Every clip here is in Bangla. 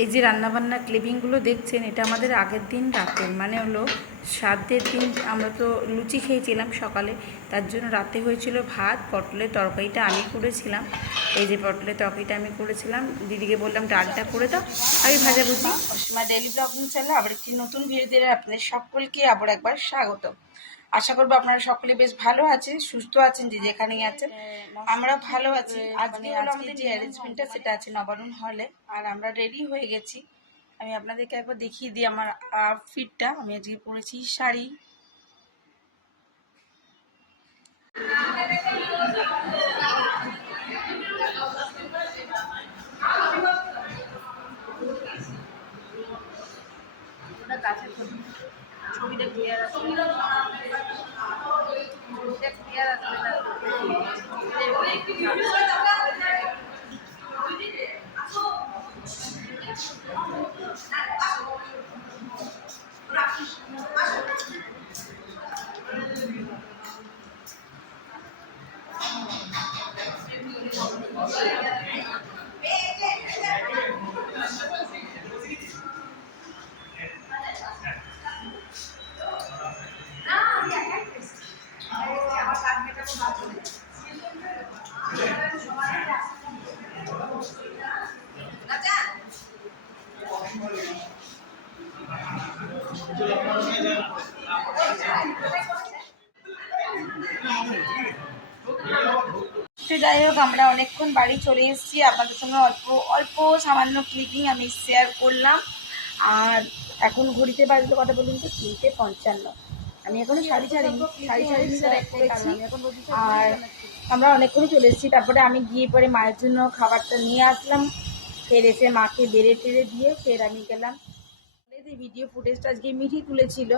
এই যে রান্নাবান্নার ক্লিপিংগুলো দেখছেন, এটা আমাদের আগের দিন রাতের, মানে হলো শ্রাদ্ধের দিন। আমরা তো লুচি খেয়েছিলাম সকালে, তার জন্য রাতে হয়েছিল ভাত, পটলের তরকারিটা আমি করেছিলাম। এই যে পটলের তরকারিটা আমি করেছিলাম, দিদিকে বললাম ডালটা করে দাও, আমি ভাজাভুজি। অসীমা ডেইলি ব্লগিং চ্যানেলে আবার একটি নতুন ভিডিও আপনাদের সকলকে আবার একবার স্বাগত। আশা করবো আপনারা সকলে বেশ ভালো আছেন, সুস্থ আছেন, যে যেখানেই আছেন। আমরা ভালো আছি। আজকে হলো আমাদের যে অ্যারেঞ্জমেন্টটা, সেটা আছে নবারুণ হলে, আর আমরা রেডি হয়ে গেছি। আমি আপনাদেরকে একবার দেখিয়ে দিই আমার আউটফিটটা। আমি আজকে পরেছি শাড়ি। ছবিটা ক্লিয়ার আছে, ছবিটা ক্লিয়ার আছে। যাই হোক, আমরা অনেকক্ষণ বাড়ি চলে এসেছি। আপনাদের সঙ্গে অল্প অল্প সামান্য ক্লিপিং আমি শেয়ার করলাম। আর এখন ঘড়িতে বাজলো কথা বলুন তো 3:55। আমি এখনো সাড়ে চারি করেছি। আর আমরা অনেকক্ষণই চলে এসেছি। তারপরে আমি গিয়ে পরে মায়ের জন্য খাবারটা নিয়ে আসলাম। ফের এসে মাকে বেড়ে টেড়ে দিয়ে ফের আমি গেলাম। ভিডিও ফুটেজটা আজকে মিঠি তুলেছিল,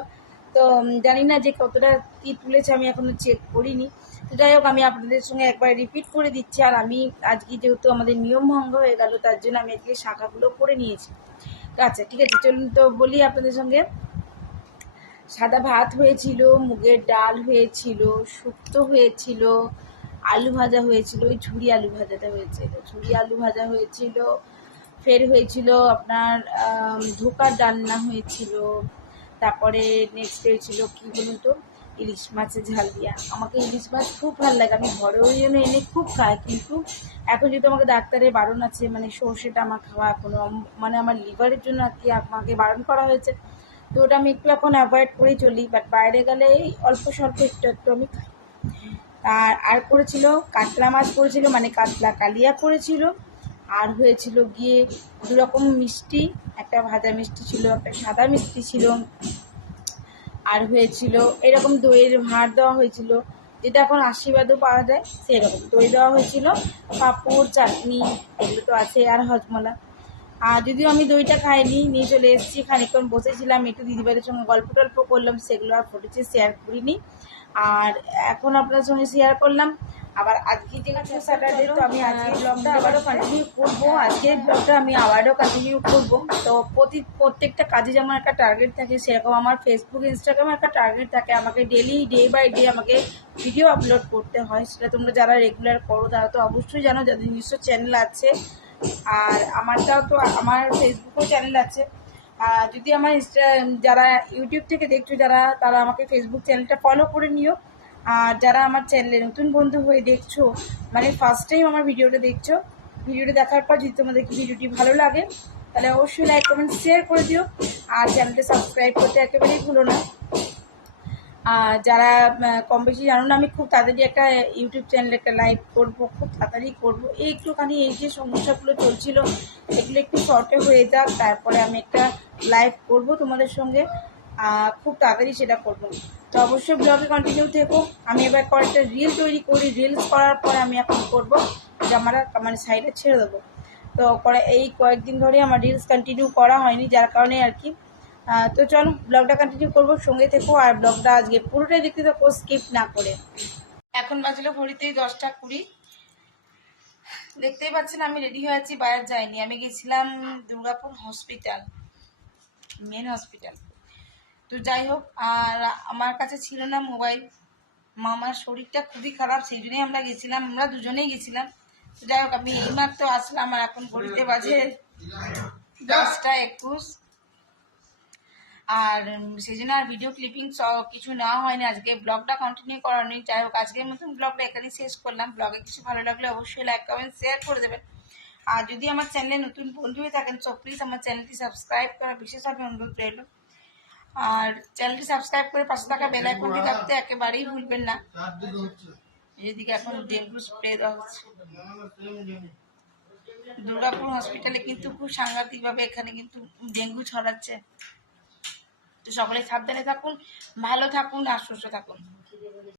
তো জানি না যে কতটা কী তুলেছে, আমি এখনও চেক করিনি। তো যাই হোক, আমি আপনাদের সঙ্গে একবার রিপিট করে দিচ্ছি। আর আমি আজকে যেহেতু আমাদের নিয়ম ভঙ্গ হয়ে গেল, তার জন্য আমি আজকে শাখাগুলো করে নিয়েছি। আচ্ছা ঠিক আছে, চলুন তো বলি আপনাদের সঙ্গে। সাদা ভাত হয়েছিল, মুগের ডাল হয়েছিল, শুক্তো হয়েছিল, আলু ভাজা হয়েছিল, ওই ঝুরি আলু ভাজাটা হয়েছিল, ঝুরি আলু ভাজা হয়েছিল। ফের হয়েছিল আপনার ধোকার ডালনা হয়েছিল। তারপরে নেক্সট হয়েছিল কী বলুন তো, ইলিশ মাছের ঝাল দিয়া। আমাকে ইলিশ মাছ খুব ভালো লাগে, আমি ঘরে ওই জন্য এনে খুব খাই। কিন্তু এখন যেহেতু আমাকে ডাক্তারের বারণ আছে, মানে সর্ষেটা আমার খাওয়া এখনো, মানে আমার লিভারের জন্য আর কি আমাকে বারণ করা হয়েছে, তো ওটা আমি একটু এখন অ্যাভয়েড করেই চলি। বাট বাইরে গেলে অল্প স্বল্প একটু একটু আমি খাই। আর করেছিল কাতলা মাছ করেছিল, মানে কাতলা কালিয়া করেছিল। আর হয়েছিল গিয়ে দুরকম মিষ্টি, একটা ভাজা মিষ্টি ছিল, একটা সাদা মিষ্টি ছিল। আর হয়েছিল এরকম দইয়ের ভাঁড় দেওয়া হয়েছিল, যেটা এখন আশীর্বাদও পাওয়া যায়, সেরকম দই দেওয়া হয়েছিল। পাঁপড়, চাটনি, এগুলো তো আছে, আর হজমলা। আর যদিও আমি দইটা খাইনি, নিয়ে চলে এসেছি। খানিকক্ষণ বসেছিলাম, একটু দিদিভাইদের সঙ্গে গল্প টল্প করলাম, সেগুলো আর ফুটেজে শেয়ার করিনি। আর এখন আপনার সঙ্গে শেয়ার করলাম। আবার আজকে যেহেতু স্যাটারডে, তো আমি আজকে ব্লগটা আবারও কন্টিনিউ করবো। আজকের ব্লগটা আমি আবারও কন্টিনিউ করবো। তো প্রত্যেকটা কাজে যেমন একটা টার্গেট থাকে, সেরকম আমার ফেসবুক, ইনস্টাগ্রামে একটা টার্গেট থাকে। আমাকে ডেলি, ডে বাই ডে আমাকে ভিডিও আপলোড করতে হয়। সেটা তোমরা যারা রেগুলার করো তারা তো অবশ্যই জানো, যাদের নিজস্ব চ্যানেল আছে। আর আমারটাও তো, আমার ফেসবুকেও চ্যানেল আছে। যদি আমার যারা ইউটিউব থেকে দেখছো, তারা আমাকে ফেসবুক চ্যানেলটা ফলো করে নিও। আর যারা আমার চ্যানেলে নতুন বন্ধু হয়ে দেখছো, মানে ফার্স্ট টাইম আমার ভিডিওটা দেখছো, ভিডিওটা দেখার পর যদি তোমাদেরকে ভিডিওটি ভালো লাগে, তাহলে অবশ্যই লাইক, কমেন্ট, শেয়ার করে দিও। আর চ্যানেলটা সাবস্ক্রাইব করতে একেবারেই ভুলো না। যারা কম বেশি জানো না, আমি খুব তাড়াতাড়ি একটা ইউটিউব চ্যানেলে একটা লাইভ করবো, খুব তাড়াতাড়ি করবো। একটুখানি এই যে সমস্যাগুলো চলছিল, এগুলো একটু শর্টে হয়ে যাক, তারপরে আমি একটা লাইভ করব তোমাদের সঙ্গে। খুব তাড়াতাড়ি সেটা করবো। তো অবশ্যই ব্লগে কন্টিনিউ থেকো। আমি এবার কয়েকটা রিল তৈরি করি, রিলস করার পর আমি এখন করবো জামাটা মানে সাইডে ছেড়ে দেবো। তো এই কয়েকদিন ধরে আমার রিলস কন্টিনিউ করা হয়নি, যার কারণে আর কি। তো চলো ব্লগটা কন্টিনিউ করবো, সঙ্গে থেকো। আর ব্লগটা আজকে পুরোটাই দেখতে থাকো, স্কিপ না করে। এখন বাজলো ঘড়িতেই 10টা 20। দেখতেই পাচ্ছেন আমি রেডি হয়ে আছি, বাইরে যাইনি। আমি গেছিলাম দুর্গাপুর হসপিটাল, মেন হসপিটাল। তো যাই হোক, আর আমার কাছে ছিল না মোবাইল। মামার শরীরটা খুবই খারাপ, সেই জন্যই আমরা গেছিলাম, আমরা দুজনেই গেছিলাম। তো যাই হোক, আমি এইমাত্র আসলাম। আর এখন ঘড়িতে বাজে 10টা 21। আর সেই জন্য আর ভিডিও ক্লিপিং কিছু নেওয়া হয়নি, আজকে ব্লগটা কন্টিনিউ করা নেই। যাই হোক, আজকের মতন ব্লগটা এখানেই শেষ করলাম। ব্লগে কিছু ভালো লাগলে অবশ্যই লাইক কমেন্ট শেয়ার করে দেবেন। আর যদি আমার চ্যানেলে নতুন বন্ধু হয়ে থাকেন তো প্লিজ আমার চ্যানেলটি সাবস্ক্রাইব করা বিশেষভাবে অনুরোধ রইল। আর চ্যানেলটি সাবস্ক্রাইব করে পাশে থাকা বেল আইকনটি থাকতে একেবারেই ভুলবেন না। এদিকে এখন ডেঙ্গু স্প্রে দেওয়া হচ্ছে। দুর্গাপুর হসপিটালে কিন্তু খুব সাংঘাতিকভাবে এখানে কিন্তু ডেঙ্গু ছড়াচ্ছে। তো সকলে সাবধানে থাকুন, ভালো থাকুন আর সুস্থ থাকুন।